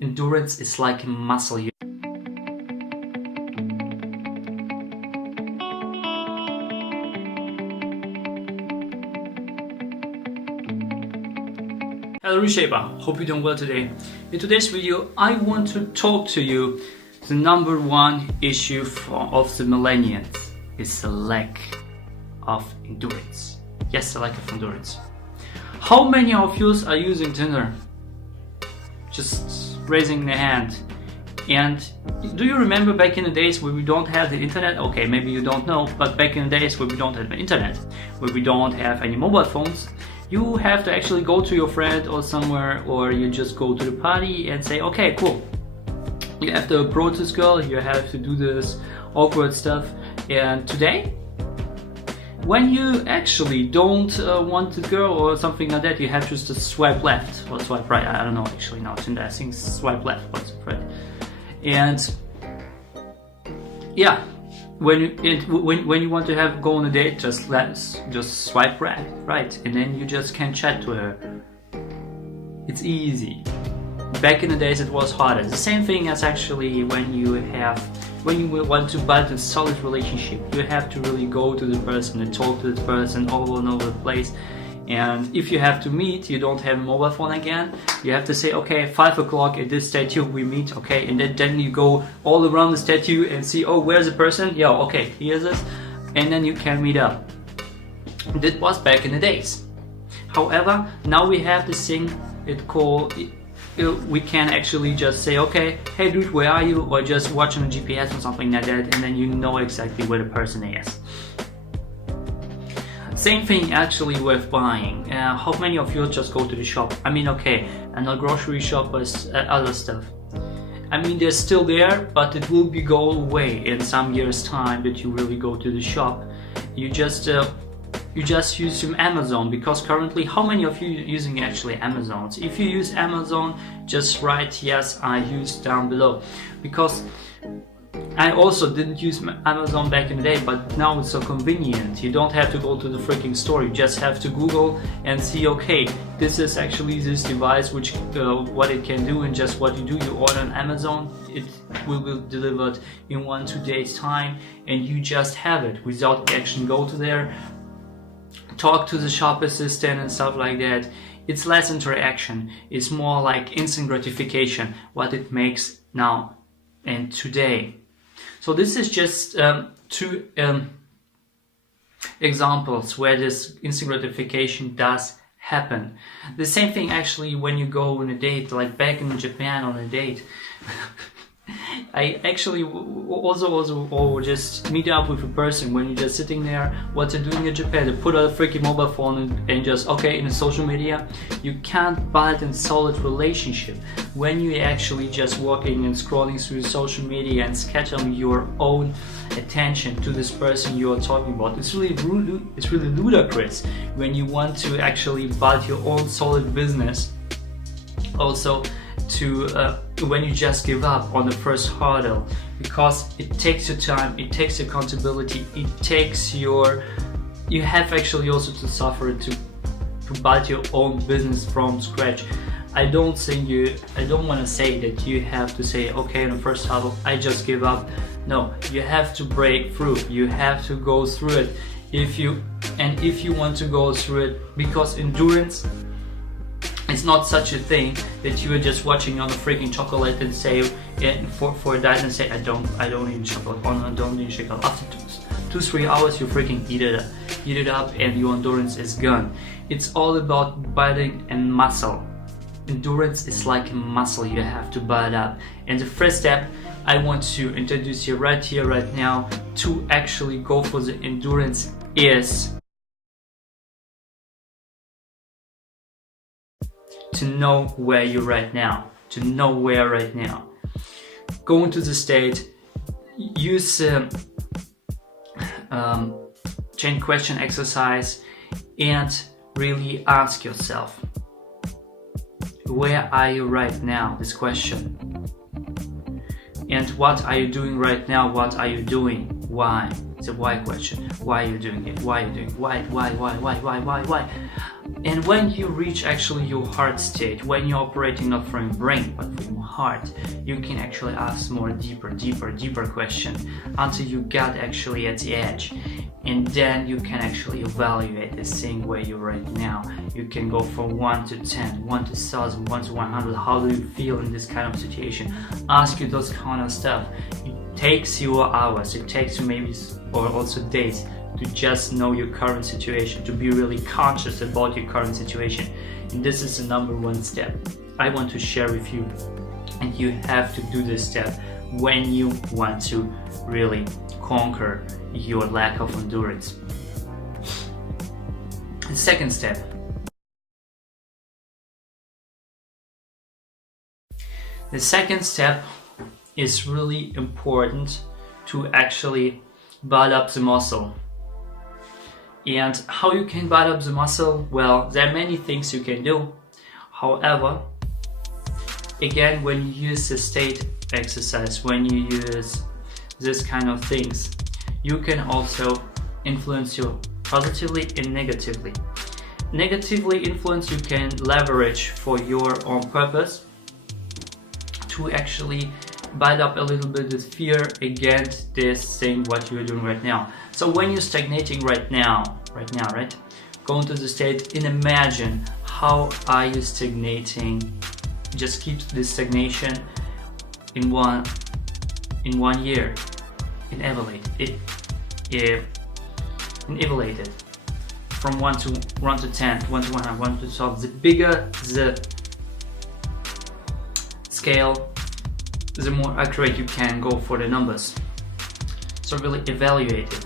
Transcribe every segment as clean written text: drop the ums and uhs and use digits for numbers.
Endurance is like a muscle. Hello Reshaper, hope you're doing well today. In today's video, I want to talk to you the number one issue of the millennials is the lack of endurance. Yes, the lack of endurance. How many of you are using Tinder? Just raising the hand. And do you remember back in the days where we don't have the internet? Okay, maybe you don't know, but back in the days where we don't have the internet, where we don't have any mobile phones, you have to actually go to your friend or somewhere, or you just go to the party and say, okay, cool. You have to approach this girl, you have to do this awkward stuff. And today, when you actually don't want the girl or something like that, you have just to swipe left or swipe right. I don't know actually now. Tinder, I think swipe left or swipe right. And yeah, when you want to go on a date, just swipe right, and then you just can chat to her. It's easy. Back in the days, it was harder. The same thing as actually when you want to build a solid relationship, you have to really go to the person and talk to the person all over the place. And if you have to meet, you don't have a mobile phone again, you have to say, okay, 5 o'clock at this statue we meet, okay, and then you go all around the statue and see, oh, where's the person? Yeah, okay, here's it, and then you can meet up. That was back in the days. However, now we have this thing, we can actually just say, okay, hey dude, where are you? Or just watch on the GPS or something like that, and then you know exactly where the person is. Same thing actually with buying. How many of you just go to the shop? I mean, okay, and not grocery shop, but other stuff. I mean, they're still there, but it will go away in some years' time that you really go to the shop. You just use some Amazon, because currently, how many of you are using actually Amazon? If you use Amazon, just write yes, I use down below, because I also didn't use Amazon back in the day, but now it's so convenient. You don't have to go to the freaking store. You just have to Google and see, okay, this is actually this device, which what it can do, and just what you do. You order on Amazon, it will be delivered in 1-2 days time, and you just have it without actually go to there, talk to the shop assistant and stuff like that. It's less interaction. It's more like instant gratification, what it makes now and today. So this is just two examples where this instant gratification does happen. The same thing actually when you go on a date, like back in Japan on a date. I actually also just meet up with a person when you're just sitting there, what they're doing in Japan, they put out a freaking mobile phone and just, okay, in the social media, you can't build a solid relationship when you're actually just walking and scrolling through social media and scheduling your own attention to this person you are talking about. It's really ludicrous when you want to actually build your own solid business. Also, when you just give up on the first hurdle, because it takes your time, it takes accountability, it takes you have actually also to suffer to build your own business from scratch. I don't want to say that you have to say, okay, on the first hurdle, I just give up. No, you have to break through, you have to go through it if you want to go through it, because endurance, it's not such a thing that you are just watching on a freaking chocolate and say for a diet and say I don't eat chocolate, or I don't eat chocolate. After 2-3 hours you freaking eat it up and your endurance is gone. It's all about building and muscle. Endurance is like a muscle you have to build up. And the first step I want to introduce you right here, right now, to actually go for the endurance is to know where you're right now, Go into the state, use chain question exercise, and really ask yourself, where are you right now? This question. And what are you doing right now? What are you doing? Why? It's a why question. Why are you doing it? Why are you doing it? Why? And when you reach actually your heart state, when you're operating not from your brain but from your heart, you can actually ask more deeper question until you got actually at the edge. And then you can actually evaluate this thing where you're right now. You can go from 1 to 10, 1 to 1000, 1 to 100. How do you feel in this kind of situation? Ask you those kind of stuff. It takes you hours, it takes you maybe or also days to just know your current situation, to be really conscious about your current situation. And this is the number one step I want to share with you. And you have to do this step when you want to really conquer your lack of endurance. The second step. The second step is really important to actually build up the muscle. And how you can build up the muscle? Well, there are many things you can do. However, again, when you use the state exercise, when you use this kind of things, you can also influence you positively and negatively. Negatively influence you can leverage for your own purpose to actually build up a little bit of fear against this thing what you're doing right now. So when you're stagnating right now, right? Go into the state and imagine how are you stagnating. Just keep this stagnation in one year and evaluate it. Evaluate it from 1 to 10, 1 to 100, 1 to 12. The bigger the scale, the more accurate you can go for the numbers. So really evaluate it.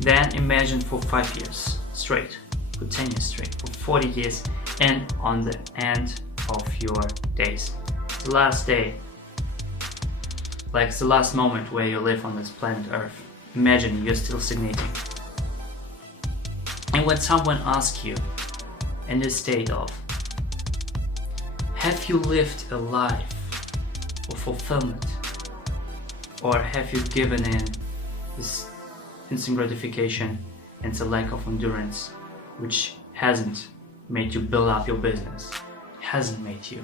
Then imagine for 5 years straight, for 10 years straight, for 40 years, and on the end of your days, the last day, like the last moment where you live on this planet Earth, imagine you're still stagnating. And when someone asks you in this state of, have you lived a life of fulfillment, or have you given in this instant gratification and the lack of endurance, which hasn't made you build up your business, hasn't made you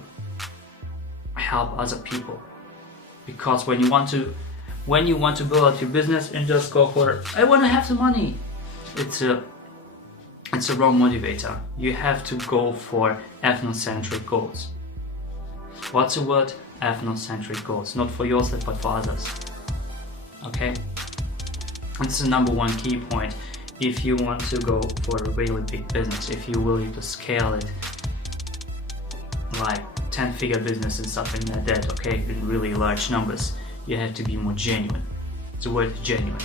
help other people? Because when you want to build up your business and just go for, I want to have the money, it's a wrong motivator. You have to go for ethnocentric goals. What's the word? Ethnocentric goals, not for yourself but for others. Okay? And this is the number one key point if you want to go for a really big business, if you're willing to scale it like 10-figure business and something like that, okay, in really large numbers. You have to be more genuine. The word is genuine.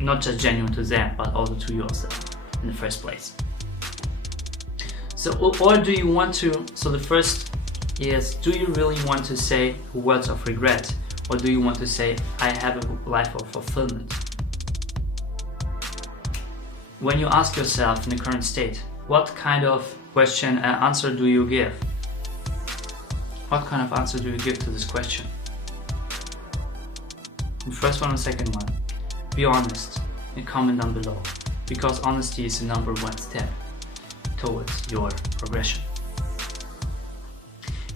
Not just genuine to them, but also to yourself in the first place. So, or do you want to, so the first is, do you really want to say words of regret? Or do you want to say, I have a life of fulfillment? When you ask yourself in the current state, what kind of question and answer do you give? What kind of answer do you give to this question? The first one and the second one, be honest and comment down below, because honesty is the number one step towards your progression.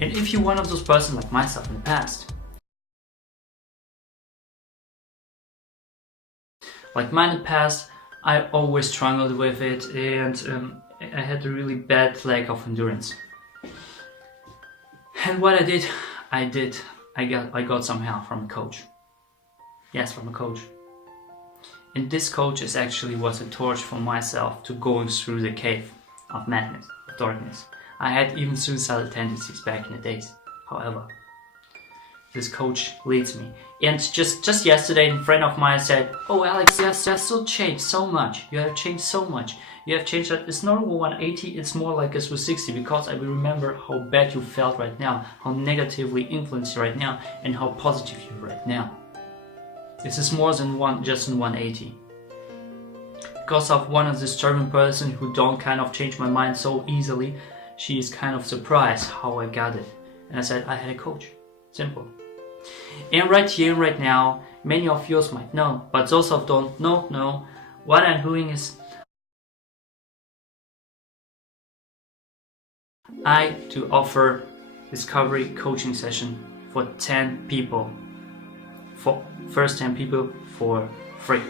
And if you're one of those persons like myself in the past, I always struggled with it, and I had a really bad lack of endurance. And what I got some help from a coach. Yes, from a coach. And this coach is actually was a torch for myself to going through the cave of madness, of darkness. I had even suicidal tendencies back in the days. However, this coach leads me. And just yesterday, a friend of mine said, "Oh, Alex, you have still changed so much. You have changed so much. You have changed that. It's not a 180, it's more like a 360, because I will remember how bad you felt right now, how negatively influenced you right now, and how positive you are right now. This is more than just in 180. Because of one of this German person who don't kind of change my mind so easily, she is kind of surprised how I got it. And I said, I had a coach. Simple. And right here, right now, many of you might know, but those of don't know, what I'm doing is I do offer discovery coaching session for 10 people. For first 10 people for free.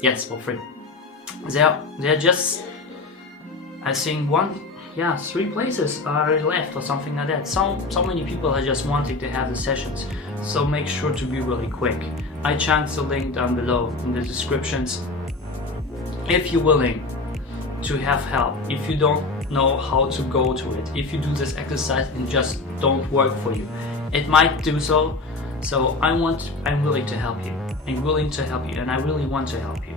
Yes, for free. They're just, I think 3 places are left or something like that. So many people are just wanting to have the sessions. So make sure to be really quick. I chunked the link down below in the descriptions. If you're willing to have help, if you don't know how to go to it, if you do this exercise and just don't work for you, it might do so. So I'm willing to help you. I'm willing to help you, and I really want to help you.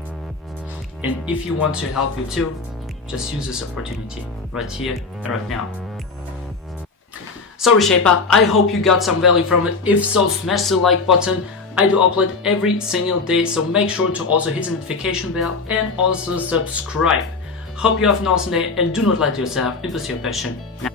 And if you want to help you too, just use this opportunity right here and right now. So Reshaper, I hope you got some value from it. If so, smash the like button. I do upload every single day, so make sure to also hit the notification bell and also subscribe. Hope you have an awesome day, and do not lie to yourself and pursue your passion now.